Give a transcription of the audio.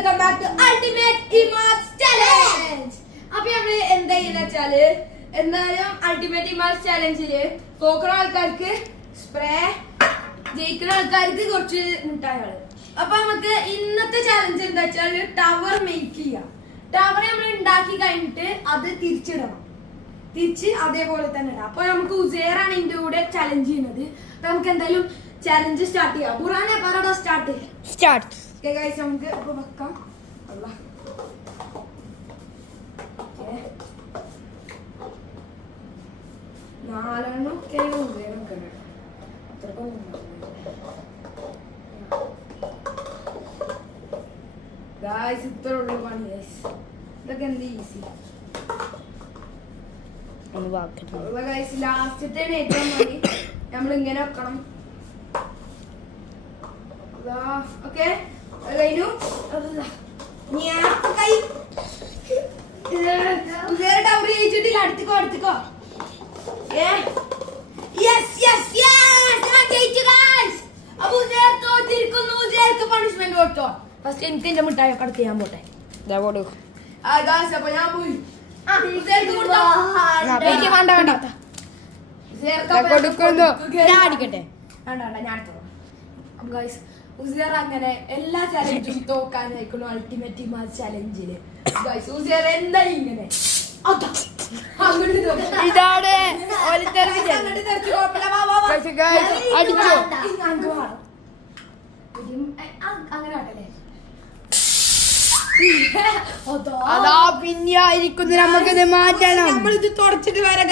Welcome back to ultimate ഇമാസ് challenge. അപ്പൊ നമ്മള് എന്താ ചെയ്യുന്ന വെച്ചാല് എന്തായാലും അൾട്ടിമേറ്റ് ഇമാസ് ചാലഞ്ചില് തോക്കുന്ന ആൾക്കാർക്ക് സ്പ്രേ, ജയിക്കുന്ന ആൾക്കാർക്ക് കുറച്ച് മുട്ടായികള്. അപ്പൊ നമുക്ക് ഇന്നത്തെ ചാലഞ്ച് എന്താ വെച്ചാൽ ടവർ മേക്ക് ചെയ്യാം. ടവർ നമ്മൾ ഉണ്ടാക്കി കഴിഞ്ഞിട്ട് അത് തിരിച്ചിടണം, തിരിച്ച് അതേപോലെ തന്നെ ഇടാം. അപ്പൊ നമുക്ക് ഉസേറാണ് ഇതിന്റെ കൂടെ ചലഞ്ച് ചെയ്യുന്നത്. അപ്പൊ നമുക്ക് എന്തായാലും ചലഞ്ച് സ്റ്റാർട്ട് ചെയ്യാം. ഖുറാനെ പറയടാ, സ്റ്റാർട്ട്. Okay guys, നമുക്ക് അപ്പൊ വെക്കാം. അല്ലാ നാലെണ്ണം ഗായ്സ്, ഇത്ര ഉള്ളു പണി ഗൈസ്. ഇതൊക്കെ എന്ത് ഈസി ഗൈസ്. ലാസ്റ്റത്തെ ഏറ്റവും മതി നമ്മൾ ഇങ്ങനെ വെക്കണം. ഓക്കെ കഴിഞ്ഞു. ടവർ ജയിച്ചിട്ടില്ല. അടുത്തിക്കോ അടുത്തിക്കോ. പണിഷ്മെന്റ് കൊടുത്തോ. ഫസ്റ്റ് എനിക്ക് എന്റെ മിഠായി ഒക്കെ അടുത്ത് ഞാൻ പോട്ടെ. അപ്പൊ ഞാൻ പോയി അടിക്കട്ടെ. ഉസിയർ അങ്ങനെ എല്ലാ ചലഞ്ചും തോക്കാനായിക്കണു അൾട്ടിമേറ്റ് ഇമാസ് ചലഞ്ചില്. ഉസിയർ എന്താ ഇങ്ങനെ ഇതാണ് അങ്ങനെ ആട്ടല്ലേ. അതാ പിന്നെ ആയിരിക്കുന്നു. നമുക്കിത് മാറ്റണം. നമ്മളിത് തുടച്ചിട്ട് വരാം.